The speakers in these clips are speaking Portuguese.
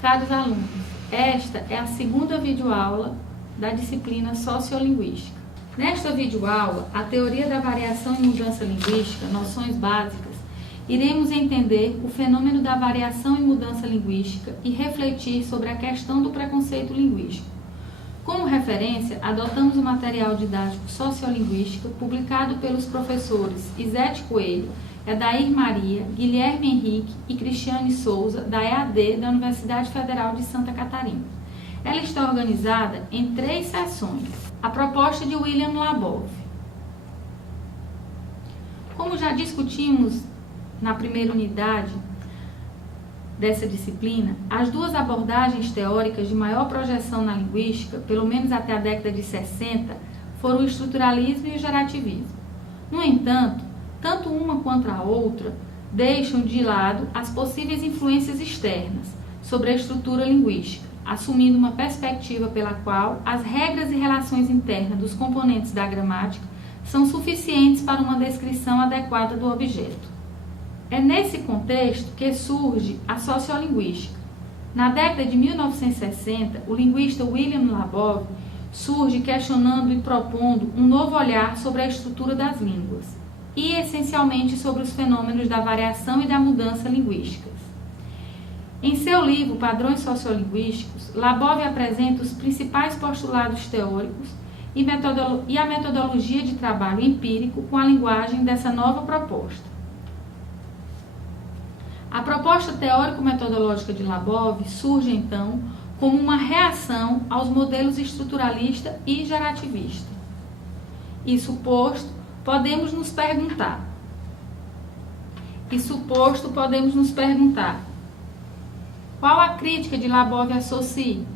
Caros alunos, esta é a segunda videoaula da disciplina Sociolinguística. Nesta videoaula, a teoria da variação e mudança linguística, noções básicas, iremos entender o fenômeno da variação e mudança linguística e refletir sobre a questão do preconceito linguístico. Como referência, adotamos o material didático Sociolinguística publicado pelos professores Izete Coelho, Edair Maria, Guilherme Henrique e Cristiane Souza, da EAD da Universidade Federal de Santa Catarina. Ela está organizada em 3 sessões. A proposta de William Labov. Como já discutimos na primeira unidade dessa disciplina, as 2 abordagens teóricas de maior projeção na linguística, pelo menos até a década de 60, foram o estruturalismo e o gerativismo. No entanto, tanto uma quanto a outra deixam de lado as possíveis influências externas sobre a estrutura linguística, assumindo uma perspectiva pela qual as regras e relações internas dos componentes da gramática são suficientes para uma descrição adequada do objeto. É nesse contexto que surge a sociolinguística. Na década de 1960, o linguista William Labov surge questionando e propondo um novo olhar sobre a estrutura das línguas e, essencialmente, sobre os fenômenos da variação e da mudança linguísticas. Em seu livro Padrões Sociolinguísticos, Labov apresenta os principais postulados teóricos e a metodologia de trabalho empírico com a linguagem dessa nova proposta. A proposta teórico-metodológica de Labov surge, então, como uma reação aos modelos estruturalista e gerativista. Isso posto, podemos nos perguntar, qual a crítica de Labov a Saussure?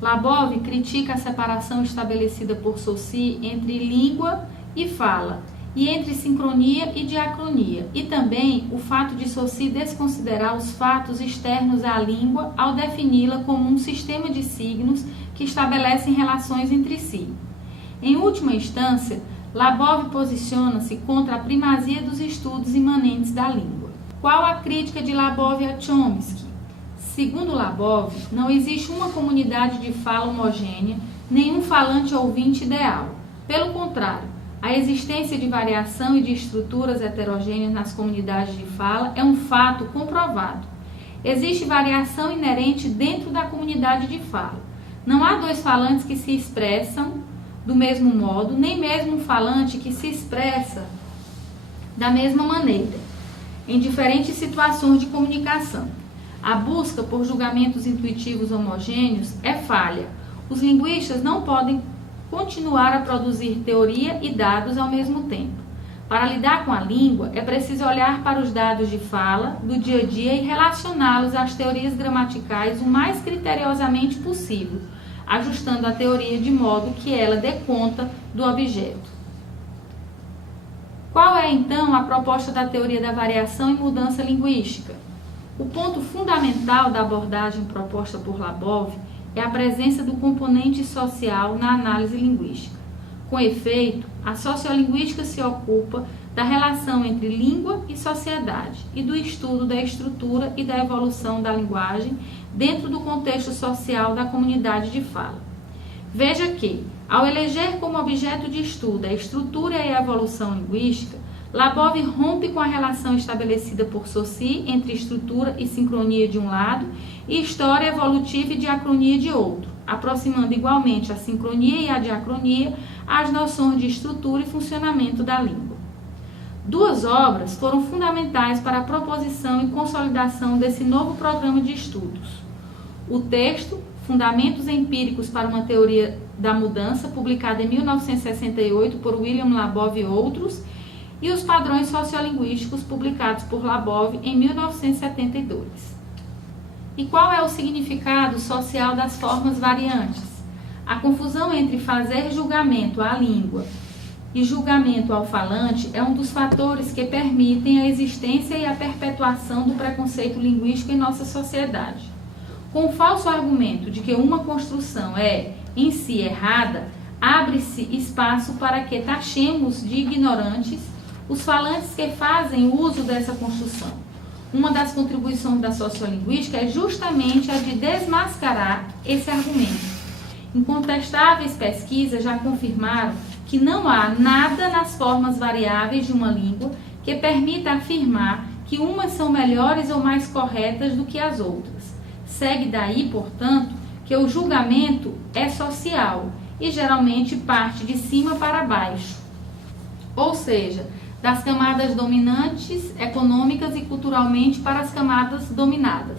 Labov critica a separação estabelecida por Saussure entre língua e fala, e entre sincronia e diacronia, e também o fato de Saussure desconsiderar os fatos externos à língua ao defini-la como um sistema de signos que estabelecem relações entre si. Em última instância, Labov posiciona-se contra a primazia dos estudos imanentes da língua. Qual a crítica de Labov a Chomsky? Segundo Labov, não existe uma comunidade de fala homogênea, nenhum falante-ouvinte ideal. Pelo contrário, a existência de variação e de estruturas heterogêneas nas comunidades de fala é um fato comprovado. Existe variação inerente dentro da comunidade de fala. Não há 2 falantes que se expressam do mesmo modo, nem mesmo um falante que se expressa da mesma maneira, em diferentes situações de comunicação. A busca por julgamentos intuitivos homogêneos é falha. Os linguistas não podem continuar a produzir teoria e dados ao mesmo tempo. Para lidar com a língua, é preciso olhar para os dados de fala, do dia a dia e relacioná-los às teorias gramaticais o mais criteriosamente possível, ajustando a teoria de modo que ela dê conta do objeto. Qual é, então, a proposta da teoria da variação e mudança linguística? O ponto fundamental da abordagem proposta por Labov é a presença do componente social na análise linguística. Com efeito, a sociolinguística se ocupa da relação entre língua e sociedade e do estudo da estrutura e da evolução da linguagem dentro do contexto social da comunidade de fala. Veja que, ao eleger como objeto de estudo a estrutura e a evolução linguística, Labov rompe com a relação estabelecida por Saussure entre estrutura e sincronia de um lado e história evolutiva e diacronia de outro, aproximando igualmente a sincronia e a diacronia às noções de estrutura e funcionamento da língua. 2 obras foram fundamentais para a proposição e consolidação desse novo programa de estudos. O texto Fundamentos Empíricos para uma Teoria da Mudança, publicado em 1968 por William Labov e outros, e os Padrões Sociolinguísticos, publicados por Labov em 1972. E qual é o significado social das formas variantes? A confusão entre fazer julgamento à língua e julgamento ao falante é um dos fatores que permitem a existência e a perpetuação do preconceito linguístico em nossa sociedade. Com o falso argumento de que uma construção é, em si, errada, abre-se espaço para que taxemos de ignorantes os falantes que fazem uso dessa construção. uma das contribuições da sociolinguística é justamente a de desmascarar esse argumento. Incontestáveis pesquisas já confirmaram que não há nada nas formas variáveis de uma língua que permita afirmar que umas são melhores ou mais corretas do que as outras. Segue daí, portanto, que o julgamento é social e geralmente parte de cima para baixo, ou seja, das camadas dominantes econômicas e culturalmente para as camadas dominadas.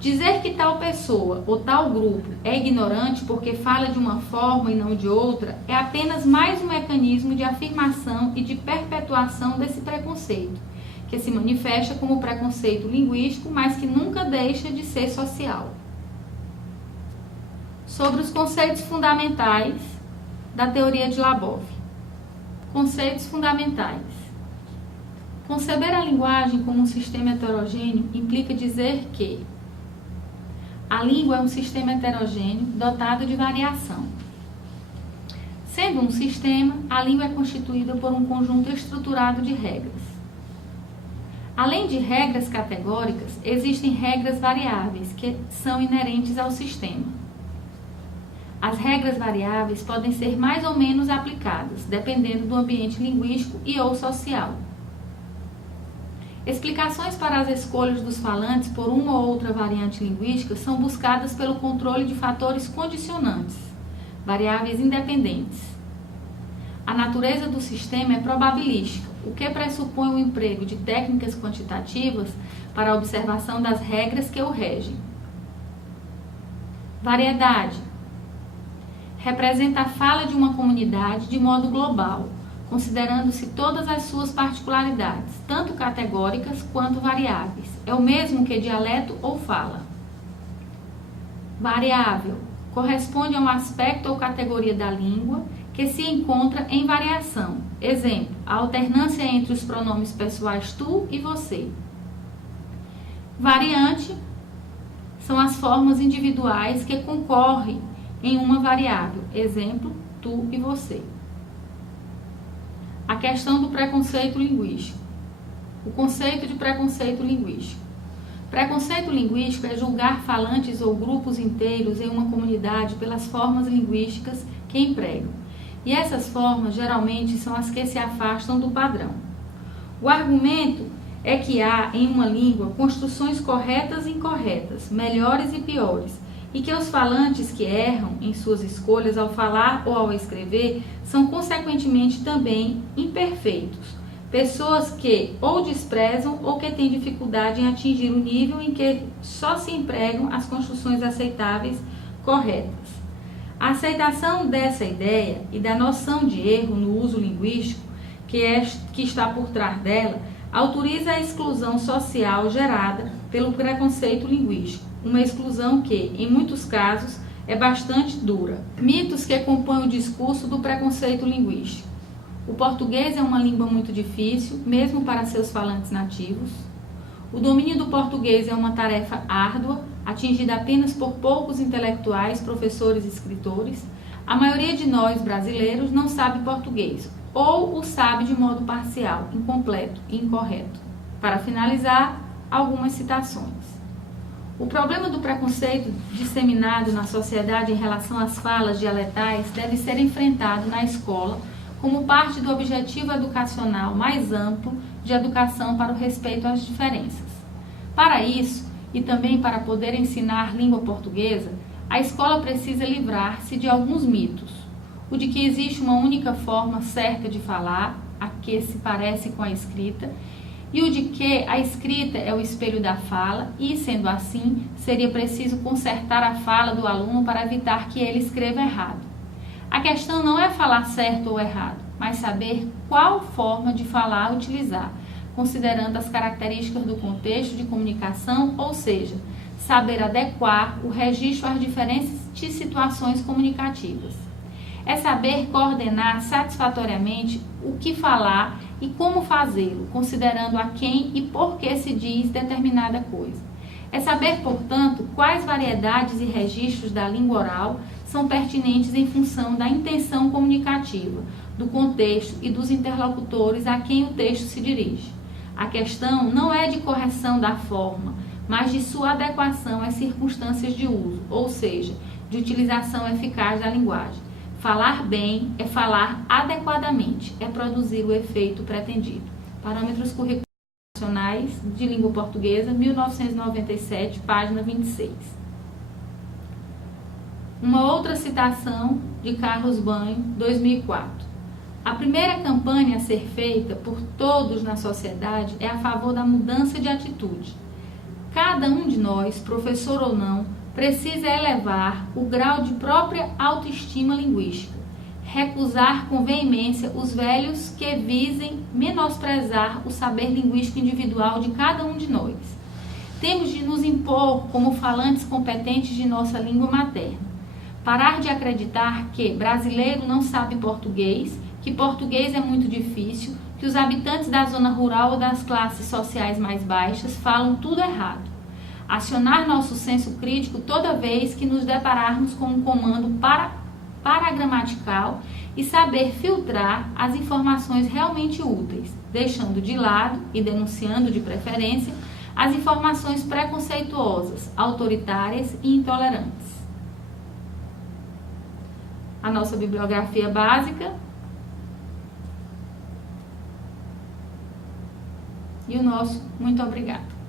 Dizer que tal pessoa ou tal grupo é ignorante porque fala de uma forma e não de outra é apenas mais um mecanismo de afirmação e de perpetuação desse preconceito, que se manifesta como preconceito linguístico, mas que nunca deixa de ser social. Sobre os conceitos fundamentais da teoria de Labov. Conceitos fundamentais. Conceber a linguagem como um sistema heterogêneo implica dizer que a língua é um sistema heterogêneo dotado de variação. Sendo um sistema, a língua é constituída por um conjunto estruturado de regras. Além de regras categóricas, existem regras variáveis que são inerentes ao sistema. As regras variáveis podem ser mais ou menos aplicadas, dependendo do ambiente linguístico e ou social. Explicações para as escolhas dos falantes por uma ou outra variante linguística são buscadas pelo controle de fatores condicionantes, variáveis independentes. A natureza do sistema é probabilística, o que pressupõe o emprego de técnicas quantitativas para a observação das regras que o regem. Variedade representa a fala de uma comunidade de modo global, considerando-se todas as suas particularidades, tanto categóricas quanto variáveis. É o mesmo que dialeto ou fala. Variável corresponde a um aspecto ou categoria da língua que se encontra em variação. Exemplo, a alternância entre os pronomes pessoais tu e você. Variante são as formas individuais que concorrem em uma variável. Exemplo, tu e você. A questão do preconceito linguístico. O conceito de preconceito linguístico. Preconceito linguístico é julgar falantes ou grupos inteiros em uma comunidade pelas formas linguísticas que empregam. E essas formas geralmente são as que se afastam do padrão. O argumento é que há em uma língua construções corretas e incorretas, melhores e piores, e que os falantes que erram em suas escolhas ao falar ou ao escrever são consequentemente também imperfeitos, pessoas que ou desprezam ou que têm dificuldade em atingir o nível em que só se empregam as construções aceitáveis corretas. A aceitação dessa ideia e da noção de erro no uso linguístico que está por trás dela autoriza a exclusão social gerada pelo preconceito linguístico, uma exclusão que, em muitos casos, é bastante dura. Mitos que compõem o discurso do preconceito linguístico. O português é uma língua muito difícil, mesmo para seus falantes nativos. O domínio do português é uma tarefa árdua, atingida apenas por poucos intelectuais, professores e escritores. A maioria de nós, brasileiros, não sabe português, ou o sabe de modo parcial, incompleto e incorreto. Para finalizar, algumas citações. O problema do preconceito disseminado na sociedade em relação às falas dialetais deve ser enfrentado na escola como parte do objetivo educacional mais amplo de educação para o respeito às diferenças. Para isso, e também para poder ensinar língua portuguesa, a escola precisa livrar-se de alguns mitos. O de que existe uma única forma certa de falar, a que se parece com a escrita, e o de que a escrita é o espelho da fala e, sendo assim, seria preciso consertar a fala do aluno para evitar que ele escreva errado. A questão não é falar certo ou errado, mas saber qual forma de falar utilizar, considerando as características do contexto de comunicação, ou seja, saber adequar o registro às diferentes situações comunicativas. É saber coordenar satisfatoriamente o que falar e como fazê-lo, considerando a quem e por que se diz determinada coisa. É saber, portanto, quais variedades e registros da língua oral são pertinentes em função da intenção comunicativa, do contexto e dos interlocutores a quem o texto se dirige. A questão não é de correção da forma, mas de sua adequação às circunstâncias de uso, ou seja, de utilização eficaz da linguagem. Falar bem é falar adequadamente, é produzir o efeito pretendido. Parâmetros curriculares nacionais de língua portuguesa, 1997, página 26. Uma outra citação de Carlos Banho, 2004. A primeira campanha a ser feita por todos na sociedade é a favor da mudança de atitude. Cada um de nós, professor ou não, precisa elevar o grau de própria autoestima linguística, recusar com veemência os velhos que visem menosprezar o saber linguístico individual de cada um de nós. Temos de nos impor como falantes competentes de nossa língua materna. Parar de acreditar que brasileiro não sabe português, que português é muito difícil, que os habitantes da zona rural ou das classes sociais mais baixas falam tudo errado. Acionar nosso senso crítico toda vez que nos depararmos com um comando paragramatical e saber filtrar as informações realmente úteis, deixando de lado e denunciando de preferência as informações preconceituosas, autoritárias e intolerantes. A nossa bibliografia básica e o nosso muito obrigado.